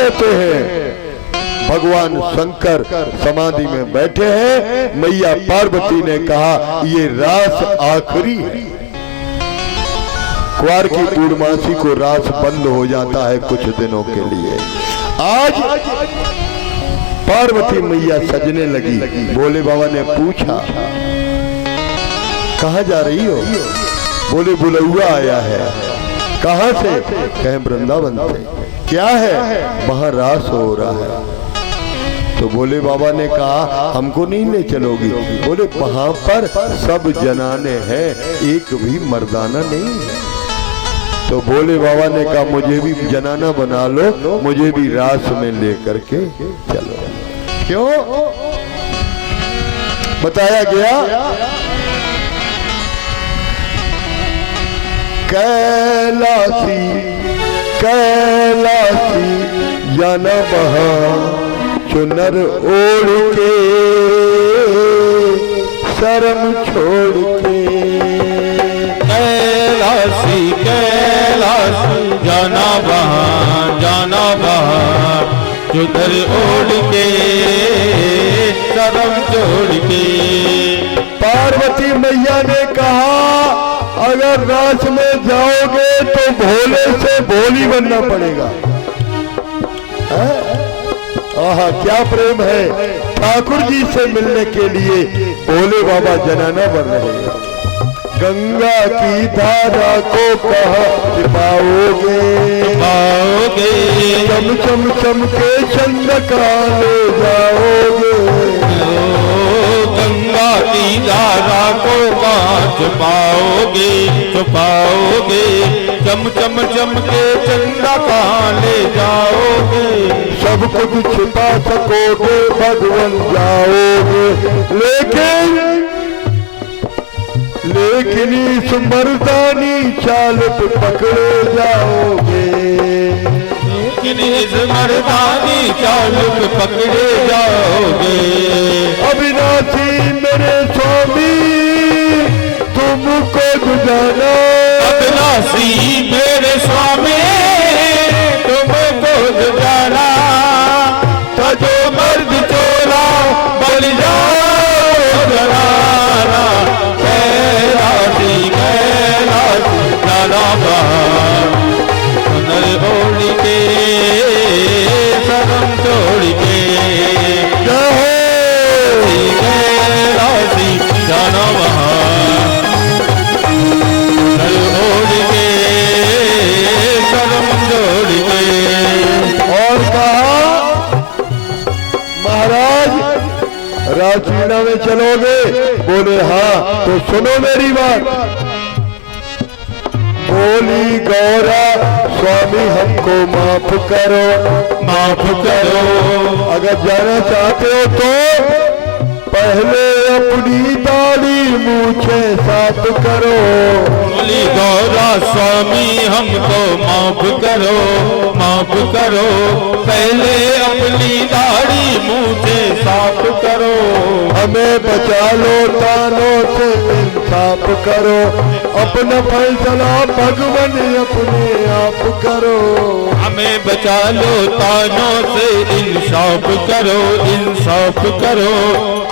कहते हैं भगवान शंकर समाधि में बैठे हैं। मैया पार्वती ने कहा ये रास आखिरी है। क्वार की पूर्णमासी को रास बंद हो जाता है कुछ दिनों के लिए। आज पार्वती मैया सजने लगी। भोले बाबा ने पूछा कहाँ जा रही हो? बोले बुलौआ आया है। कहाँ से? कहे वृंदावन से। क्या है? वहां रास हो रहा है। तो भोले बाबा ने कहा हमको नहीं ले चलोगी? बोले वहां पर सब जनाने हैं, एक भी मर्दाना नहीं है। तो भोले बाबा ने कहा मुझे भी जनाना बना लो, मुझे भी रास में लेकर के चलो। क्यों? बताया गया कैलासी कैलासी जाना बहा चुनर ओढ़ के शर्म छोड़ के। कैलासी कैलासी जाना वहाँ चुनर ओढ़ के शर्म छोड़ के। पार्वती मैया ने कहा अगर रास में जाओगे तो भोले से भोली बनना पड़ेगा। आहा क्या प्रेम है। ठाकुर जी से मिलने के लिए भोले बाबा जनाना बन रहे हैं। गंगा की धारा को कहा पाओगे पाओगे, चम चम चम के चंद्रका ले जाओगे। गंगा की धारा को कहाँ छुपाओगे छुपाओगे, चम चम चम के चंद्रका ले जाओगे। सब कुछ छिपा सकोगे भगवन जाओगे, लेकिन इस मर्दानी चाल पे पकड़े जाओगे। लेकिन इस मर्दानी चाल पे पकड़े जाओगे। अविनाशी मेरे स्वामी तुमको गुजारा। अविनाशी मेरे स्वामी तुमको गुजारा। जो मर्द चोला बल जाओ जनाना। कैलासी कैलासी जाना वहाँ चुनर ओढ़ के शर्म छोड़ के। कैलासी जाना वहाँ चुनर ओढ़ के शर्म छोड़ के। और कहा महाराज राजलीला में चलोगे? बोले हाँ। तो सुनो मेरी बात। बोली गौरा स्वामी हमको माफ करो माफ करो। अगर जाना चाहते हो तो पहले अपनी दाढ़ी मूछे साफ करो। बोली गौरा स्वामी हमको माफ करो माफ करो। पहले अपनी दाढ़ी मूछे साफ करो। हमें बचा लो तानों से इंसाफ करो। अपना फैसला भगवान अपने आप करो। हमें बचा लो तानों से इंसाफ करो इंसाफ करो।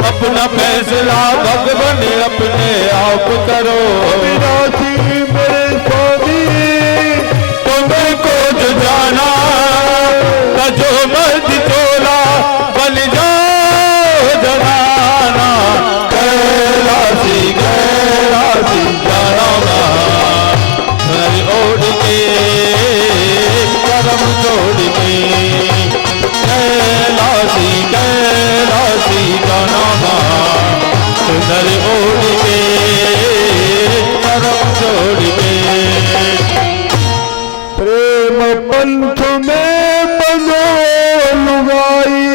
अपना फैसला भगवान अपने आप करो। अविनाशी मेरे स्वामी तुमको जो जाना जो मर्द चोला बन जाओ जनाना। कैलासी कैलासी जाना घर ओढ़ के करम छोड़ के। कैलासी कैलासी जाना घर ओढ़ के करम छोड़ के। प्रेम पंथ में बनो लुगाई।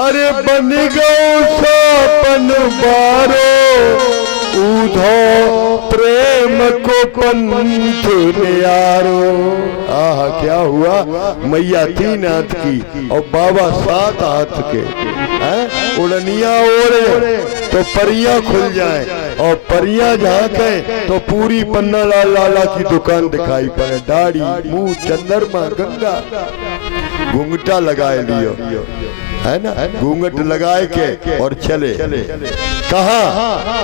अरे बन गो सपन बारो उधो प्रेम को पंथ न्यारो। आहा क्या हुआ। मैया 3 हाथ की और बाबा 7 हाथ के। उड़निया ओढ़े तो परियां खुल जाए और परियां झांके तो पूरी पन्ना लाल लाला की दुकान दिखाई पड़े। दाढ़ी, मुंह, चंद्रमा, गंगा, घूंघटा लगाए लियो, है ना, घूंघट लगाए के और चले कहाँ?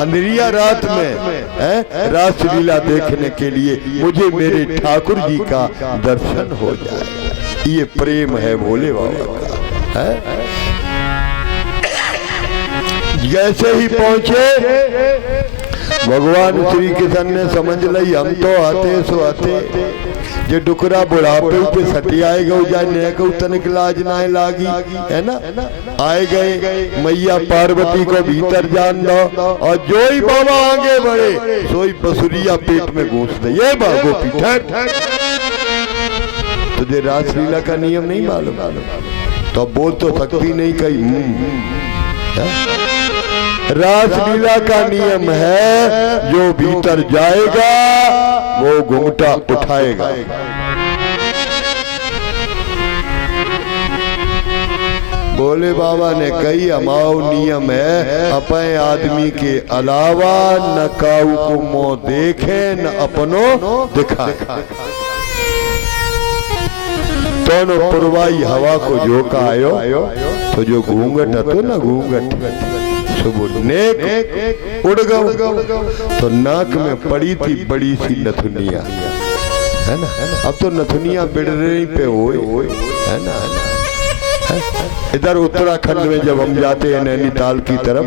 अंधेरिया रात में है रासलीला देखने के लिए, मुझे मेरे ठाकुर जी का दर्शन हो जाए। ये प्रेम है भोले बाबा का, है? जैसे ही पहुंचे भगवान श्री कृष्ण ने समझ ली हम तो आते सो आते, जो डुकरा बुढ़ापे पे सटी आए गो जाए तनिक लाज नाए लागी, है ना। आए गए मैया पार्वती को भीतर जान दो, और जो ही बाबा आगे बढ़े सोई बसुरिया पेट में घुस दे। ये बाबू पीठा तुझे रासलीला का नियम नहीं मालूम? तो अब बोल तो सकती नहीं कहीं। रासलीला का नियम है जो भीतर जाएगा वो घूंघटा उठाएगा। भोले बाबा ने कही अमाओ नियम है, अपने आदमी के अलावा न काऊ को मुंह देखे न अपनो दिखाए। दोनों पुरवाई हवा को झोंका आयो तो जो घूंघट तो ना घूंघट नेक उड़ गओ तो नाक में पड़ी थी बड़ी सी नथुनिया, है ना। अब तो नथुनिया बिड़ने पे होए, है ना। इधर उत्तराखंड में जब हम जाते हैं नैनीताल की तरफ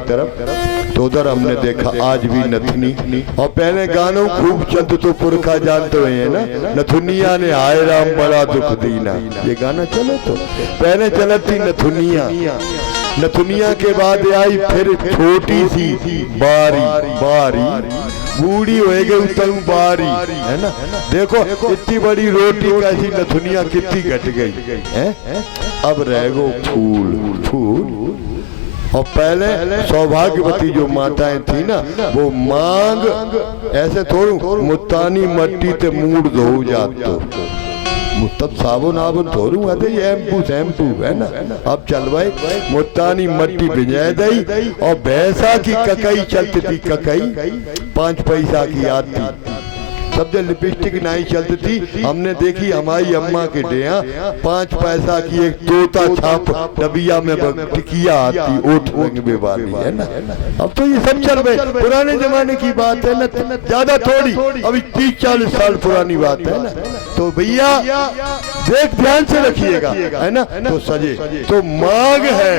तो उधर हमने देखा आज भी नथनी। और पहले गानों खूब चलते तो पुरखा जानते हुए है ना, नथुनिया ने हाय राम बड़ा दुख दीना, ये गाना चले तो पहले चलती नथुनिया। नथुनिया के बाद आई फिर छोटी सी बारी बूढ़ी हो गई तब बारी, है ना। देखो इतनी बड़ी रोटी कैसी नथुनिया कितनी घट गई है। अब रह गो फूल। और पहले सौभाग्यवती जो माताएं थी ना वो मांग ऐसे थोड़ू मुल्तानी मट्टी ते मूड धो जातो, तब साबुन आबुन थोड़ू आते शैम्पू है ना। अब चल भाई मुल्तानी मट्टी भिजाए दई और भैंसा की ककई चलती थी, ककई 5 पैसा की आती। तब जब लिपस्टिक नहीं चलती थी हमने देखी हमारी अम्मा के डेया 5 पैसा की एक तोता छाप डबिया में टिकिया आती ओठ रंगबे वाली, है ना। अब तो ये सब चल गए, पुराने जमाने की बात है ना, ज्यादा थोड़ी, अभी 30-40 साल पुरानी बात है ना। तो भैया देख ध्यान से रखिएगा, है ना। तो सजे तो मांग है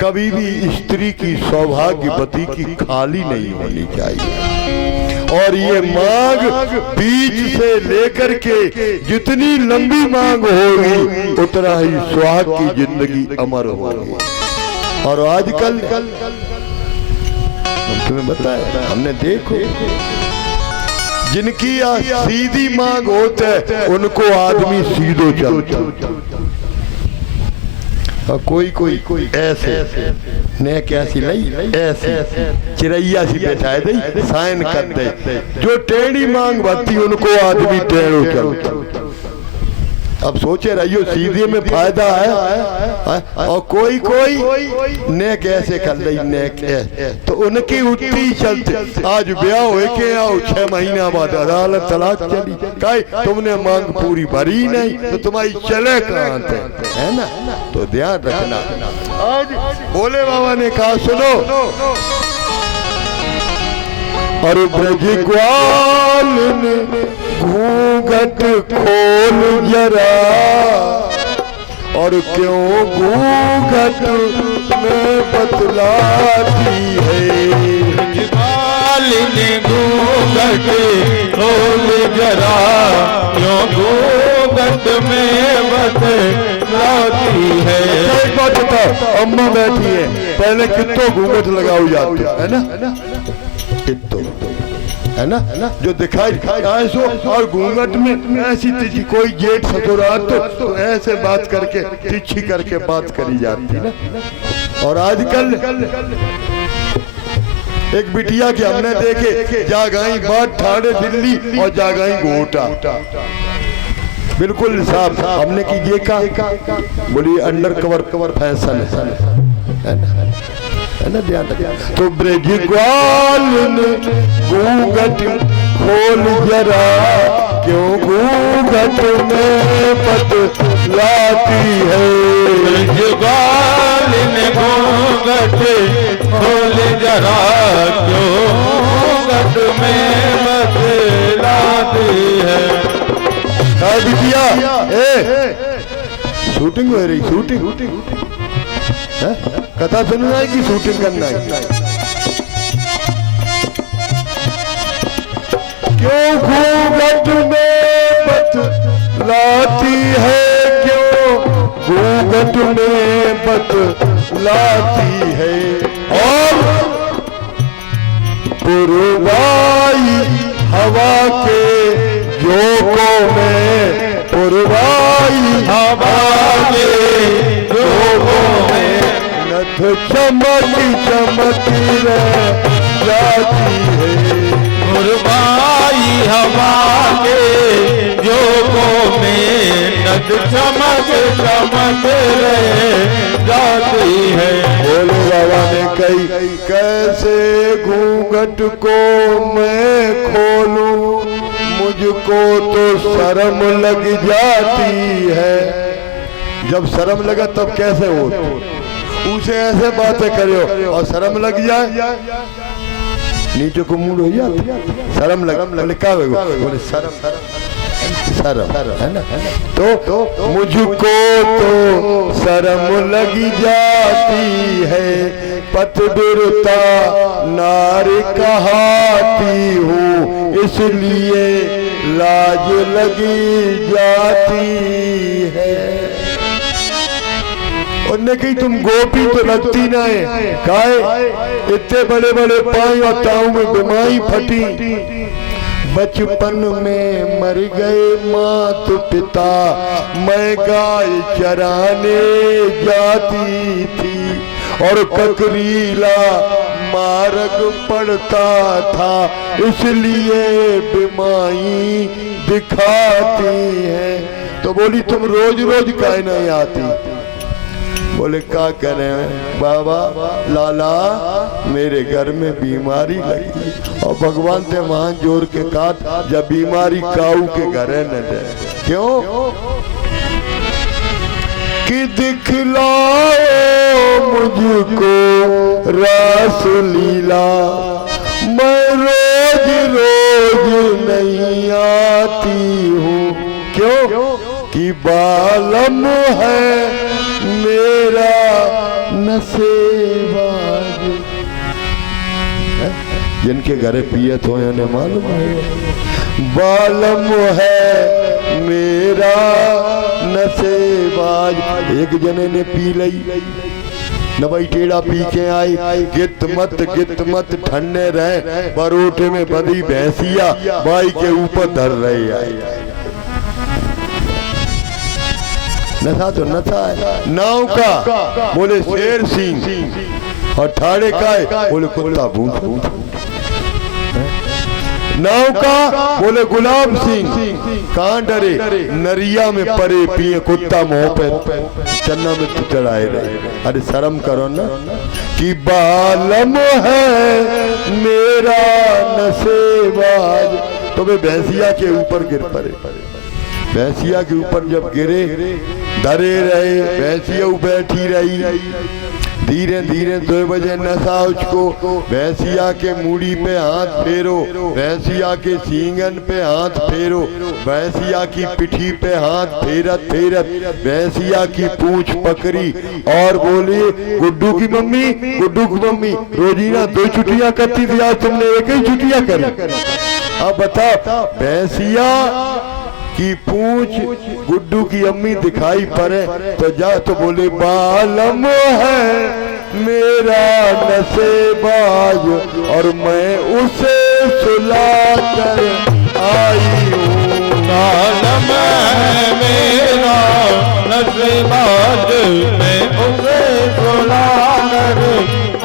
कभी भी स्त्री की सौभाग्यवती की खाली नहीं होनी चाहिए। और ये मांग बीच से लेकर के जितनी लंबी मांग होगी उतना ही सुहाग की जिंदगी अमर होगी। और आजकल तुम्हें बताया हमने, देखो जिनकी सीधी मांग होता है उनको आदमी सीधो चलता, और कोई ऐसे ने कैसी नहीं ऐसे चिड़ैया सी बैठाए दे साइन कर दे, जो टेढ़ी मांग भरती उनको आदमी टेढ़ो चलता। अब सोचे रहियो सीधे में फायदा है, और कोई ने कैसे कर ली ने तो उनकी उठती चलते। आज ब्याह हो के आओ 6 महीना बाद अदालत तलाक चली, कहीं तुमने मांग पूरी भरी नहीं तो तुम्हारी चले कहाँ थे, है ना। तो ध्यान रखना। आज भोले बाबा ने कहा सुनो, और ब्रज ग्वाल ने घूंघट खोल जरा, और क्यों घूंघट में बतलाती है। ग्वाल ने घूंघट खोल जरा, क्यों घूंघट में बतलाती है। एक बात बता, अम्मा बैठी है, पहले कितो घूंघट लगाओ जाते, है ना, कितो, है ना, जो दिखाई ऐसो। और घूंघट में ऐसी तिरछी कोई जेठ ससुराल तो ऐसे बात करके तिरछी करके बात करी जाती ना। और आजकल एक बिटिया के हमने देखे जागाई बात ठाड़े दिल्ली और जागाई गोटा, बिल्कुल साफ। हमने की ये का बोली अंडर कवर फैशन है ना। है ना, ध्यान रखना। तो ब्रज ग्वाल ने घूंघट खोल जरा, क्यों घूंघट में बतलाती है। ब्रज ग्वाल ने घूंघट खोल जरा, क्यों घूंघट में बतलाती है। बिटिया शूटिंग हो रही, शूटिंग है? कथा सुनना है कि शूटिंग करना है? क्यों घूंघट में बतलाती है, क्यों घूंघट में बतलाती है। और पुरवाई हवा के झोंकों में, पुरवाई हवा के झोंकों में नथ चमकी चमकी रह जाती है। पुरवाई हवा के झोंकों में नथ चमक चमक रह जाती है। बोले बाबा ने कही, कैसे घूंघट को मैं खोलूं, मुझको तो शर्म लग जाती है। जब शर्म लगा तब कैसे हो, उसे ऐसे बातें करो और शर्म लग जाए, नीचे को मुंड हो जाए, शर्म लग। बोले क्या होगा? बोले शर्म है ना। तो मुझको तो शर्म लगी जाती है, पतबिरता नारी कहाती हूँ, इसलिए लाज लगी जाती है। उनने कही तुम गोपी तो लगती ना है, काहे इतने बड़े बड़े पाई और ताऊ में बीमारी फटी। बचपन में मर गए मात पिता, मैं गाय चराने जाती थी और ककरीला मार्ग पड़ता था, इसलिए बीमारी दिखाती है। तो बोली तुम रोज रोज काहे नहीं आती? बोले क्या करें बाबा, लाला मेरे घर में बीमारी लगी और भगवान ते वहां जोर के काट, जब बीमारी काऊ के घर न दे। क्यों कि दिखलाओ मुझको रास लीला, मैं रोज रोज नहीं आती हूँ। क्यों कि बालम है मेरा नसेबाज। जिनके घरे पियत हो उन्हें मालूम है, बालम है मेरा नसेबाज। एक जने ने पी लई न भाई, टेढ़ा पी के आई, गित मत ठंडे रहे, बरोटे में बदी भैंसिया बाई के ऊपर धर रही आई। नशा तो नशा है। नाव का बोले शेर सिंह और ठाड़े का बोले कुत्ता भूत। नाव का बोले गुलाब सिंह, कहाँ डरे नरिया में परे पिए, कुत्ता मुंह पे चन्ना में चढ़ाए रहे। अरे शर्म करो ना कि बालम है मेरा नसेबाज। तो वे भैंसिया के ऊपर गिर पड़े। भैंसिया के ऊपर जब गिरे, डरे रहे, भैंसिया बैठी रही। धीरे धीरे 2 बजे नशा उसको। भैंसिया के मूड़ी पे हाथ फेरो, भैंसिया के सींगन पे हाथ फेरो, भैंसिया की पिठी पे हाथ फेरत फेरत भैंसिया की पूंछ पकड़ी और बोली, गुड्डू की मम्मी रोजीना 2 छुट्टियां करती थी, आज तुमने 1 ही छुट्टियां करी। अब बताओ, भैंसिया की पूंछ गुड्डू की अम्मी दिखाई पड़े तो जा तो बोले, बालम है मेरा नसेबाज और मैं उसे सुला कर आई हूँ। बालम है मेरा नसेबाज, मैं उसे सुला कर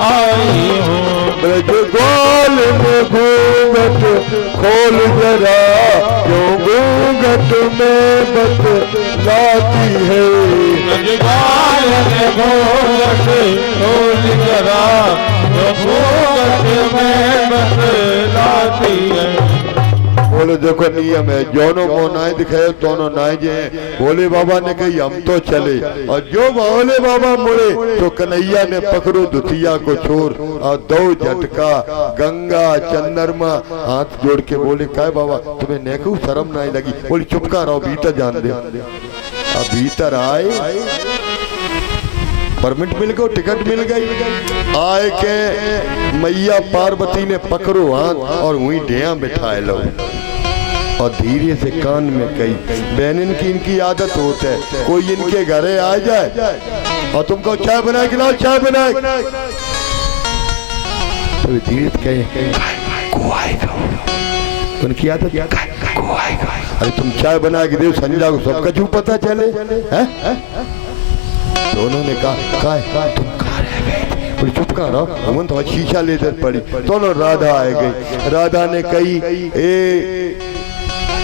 आई हूँ। ब्रज ग्वाल में घूंघट खोल जरा, क्यों घूंघट में बतलाती है। ब्रज ग्वाल घोट खोल करा तो घूंघट में बतलाती है। बोले देखो नियम है, जोनो को नाय दिखाए दोनों नाय जे। भोले बाबा ने कही हम तो चले, और जो भोले बाबा मुड़े तो कन्हैया ने पकड़ो दुतिया को छोर और दो झटका गंगा चंद्रमा हाथ जोड़ के बोले काय बाबा तुम्हें नेकू शर्म नहीं लगी? बोली चुपका रहो भीतर जान दे। अब भीतर आए, परमिट मिल गई, टिकट मिल गई। आए के मैया पार्वती ने पकड़ो हाथ और वही ढेया बिठाए लो और धीरे से कान में कही। बहन की इनकी आदत होता है, कोई इनके घरे आ जाए और तुमको चाय बनाए खिलाओ, चाय बनाए तो धीरे से कहे को आएगा, उनकी आदत को आएगा। अरे तुम चाय बना के दो संजा को सबका क्यों पता चले है? दोनों ने कहा तुम कहाँ रह गए? बोले चुप कहाँ रहो, हम तो शीशा लेकर पड़ी। दोनों राधा आ गई। राधा ने कही ए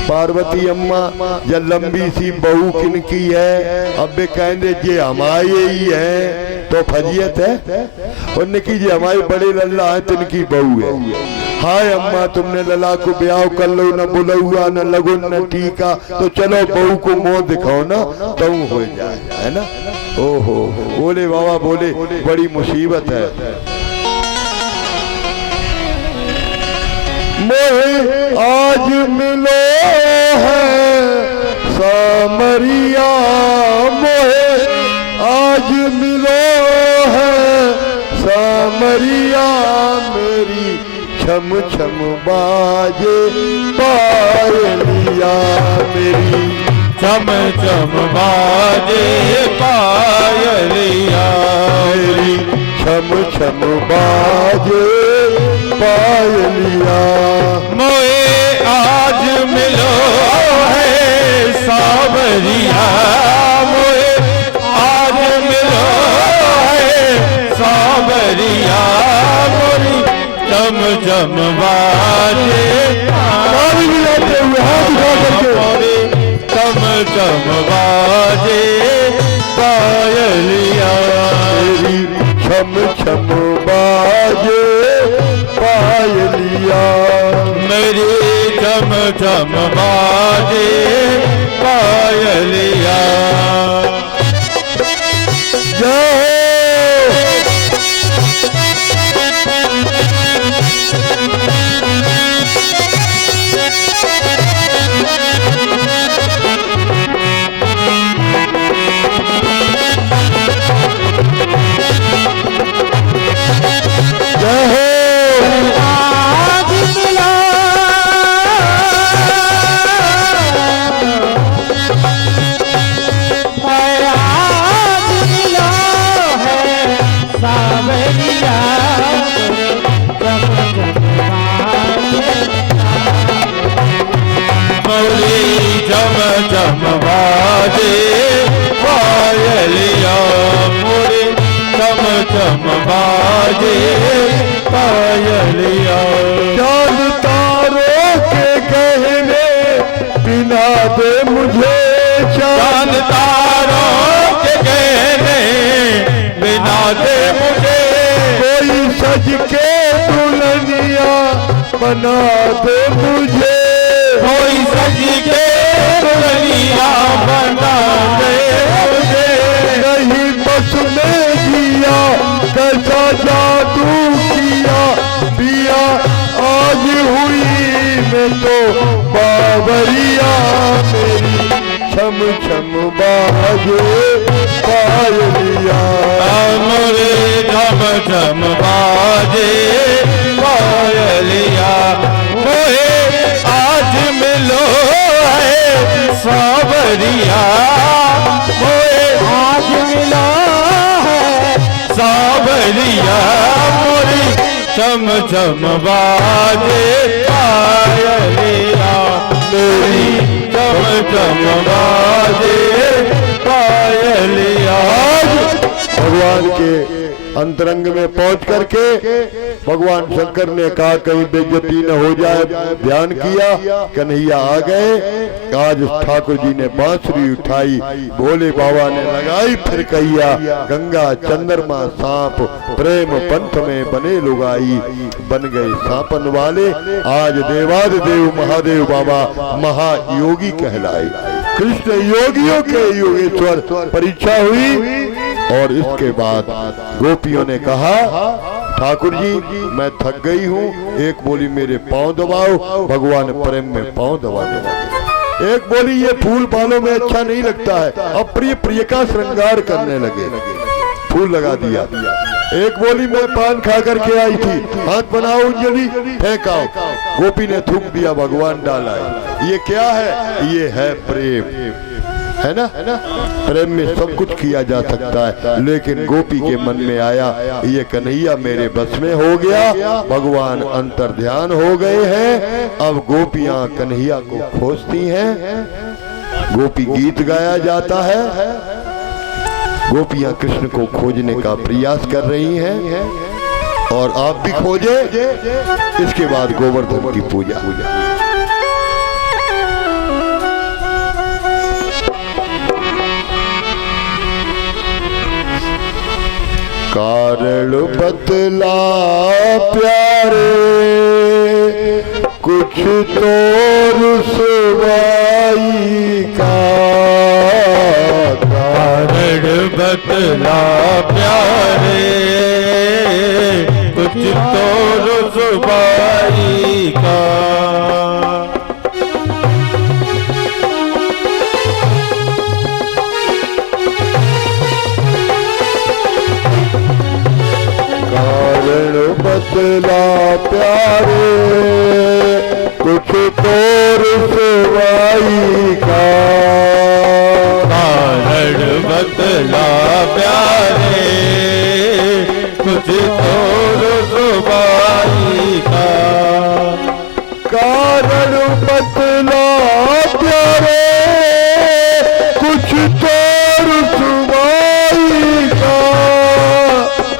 पार्वती अम्मा ये लंबी सी बहू किन की है? अब कहने जे हमारे ही है तो फजियत है। उनने की जे हमारे बड़े लल्ला है तिनकी बहू है। हाय अम्मा तुमने लला को ब्याह कर लो, न बुलौआ न लगुन न टीका, तो चलो बहू को मुंह दिखाओ ना तो हो जाए, है ना? ओहो बोले बाबा बोले बड़ी मुसीबत है। मोहे आज मिलो है सामरिया, मोहे आज मिलो है सामरिया, मेरी छम छम बाजे पायलिया, मेरी चम चम बाजे पायलिया, मेरी छम छम बाजे पायलिया। मोए आज मिलो है सावरिया, मोए आज मिलो है सावरिया, मोरी चम चम बाजे मिलाते हुए हाथ उठा करके चम चम बाजे पायलिया, मेरी छम छम बाजे पायलिया, मेरी चम चम बाजे पायलिया। चम बाजे पायलिया, मोरे चम चम बाजे पायलिया। चांद तारों के कहने बिना दे मुझे, चांद तारों के कहने बिना दे मुझे, कोई सज के दुल्हनिया बना दे मुझे, कोई सज के दुल्हनिया बना दे मुझे। नहीं बस में जिया कैसा जादू किया, पिया आज हुई मैं तो बावरिया, मेरी छम छम बाजे पायलिया, मोरे छम छम बाजे पायलिया, मोहे आज मिलो है सावरिया, मोहे आज मिलो है सावरिया, मोरी चम चम बाजे पायलिया, मेरी चम चम बाजे पायलिया। भगवान के अंतरंग में पहुंच करके भगवान शंकर ने कहा कहीं बेइज्जती न हो जाए, ध्यान किया, कन्हैया आ गए। आज ठाकुर जी ने बांसुरी उठाई, भोले बाबा ने लगाई फिर कहिया, गंगा चंद्रमा सांप प्रेम पंथ में बने लुगाई, बन गए सांपन वाले आज देवादिदेव महादेव बाबा महायोगी कहलाए। कृष्ण योगियों के योगेश्वर परीक्षा हुई और इसके बाद गोपियों ने कहा ठाकुर जी मैं थक गई हूँ, एक बोली मेरे पांव दबाओ, भगवान प्रेम में पांव दबाने लगे। एक बोली ये फूल बालों में अच्छा नहीं लगता है, अब प्रिय प्रिय का श्रृंगार करने लगे, फूल लगा दिया। एक बोली मैं पान खा करके आई थी, हाथ बनाओ अंजलि फेंकाओ, गोपी ने थूक दिया, भगवान डाला है। ये क्या है? ये है प्रेम, है ना? प्रेम में सब कुछ किया जा सकता है, लेकिन गोपी के मन में आया ये कन्हैया मेरे बस में हो गया, भगवान अंतर ध्यान हो गए हैं, अब गोपियां कन्हैया को खोजती हैं, गोपी गीत गाया जाता है, गोपियां कृष्ण को खोजने का प्रयास कर रही हैं और आप भी खोजे। इसके बाद गोवर्धन की पूजा। कारण बतला प्यारे कुछ तो रुसवाई का, बतला प्यारे कुछ तो रुसवाई का, कारण बतला प्यारे कुछ तो रुसवाई का, बतला प्यारे कुछ तो रुसवाई का, कारण बतला प्यारे कुछ तो रुसवाई का,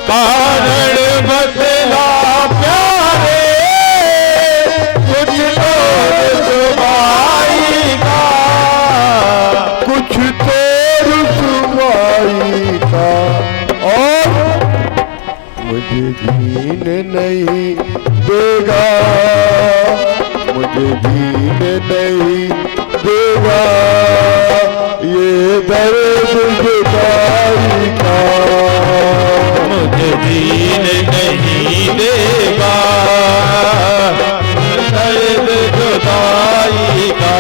कारण बतला प्यारे कुछ तो रुसवाई का, कुछ तो और मुझे जीने नहीं देगा, मुझे जीने नहीं देगा ये दर्द जुदाई का, मुझे जीने नहीं देगा दर्द जुदाई का,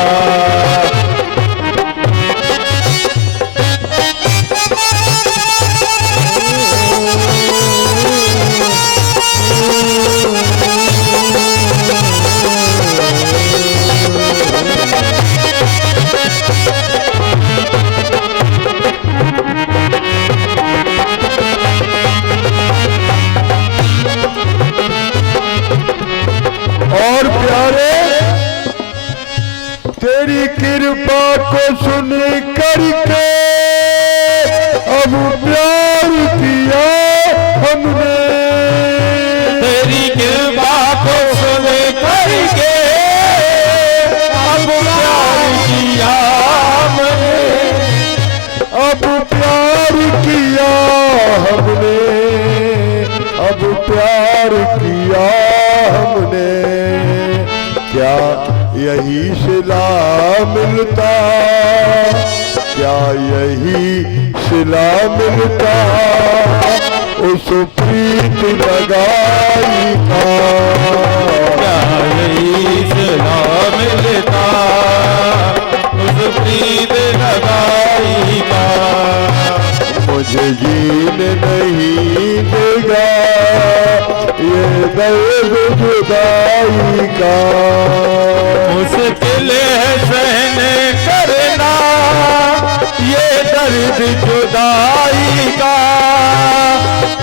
और प्यारे तेरी कृपा को सुन करके अब प्यार किया हमने, तेरी कृपा को सुन करके अब प्यार किया हमने, अब प्यार किया हमने, अब प्यार किया हमने, क्या यही सिला मिलता, क्या यही सिला मिलता उस प्रीत लगाई का, क्या यही सिला मिलता उस प्रीत लगाई का, मुझे जीने नहीं देगा ये दर्द जुदाई का, मुश्किल है सहन करना ये दर्द जुदाई का,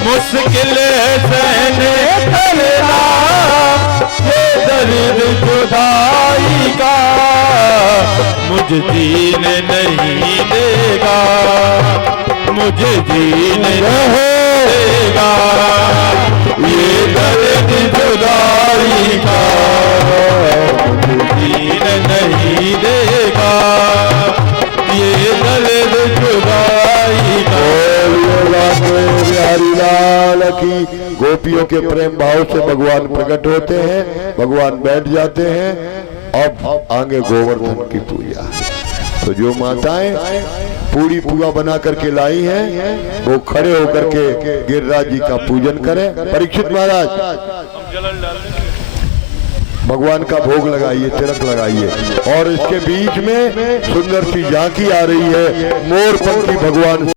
मुश्किल है सहन करना ये दर्द जुदाई का, मुझे जीने नहीं देगा, मुझे जीने रहो देगा, ये दर्द जुदाई का दीन नहीं देगा, ये दर्द जुदाई का। बिहारी लाल की। गोपियों के प्रेम भाव से भगवान प्रकट होते हैं, भगवान बैठ जाते हैं। अब आगे गोवर्धन की पूजा। तो जो माताएं पूरी पूजा बना करके लाई हैं वो खड़े होकर के गिरिराज जी का पूजन करें। परीक्षित महाराज भगवान का भोग लगाइए, तिलक लगाइए। और इसके बीच में सुंदर सी झांकी आ रही है, मोर पंखी भगवान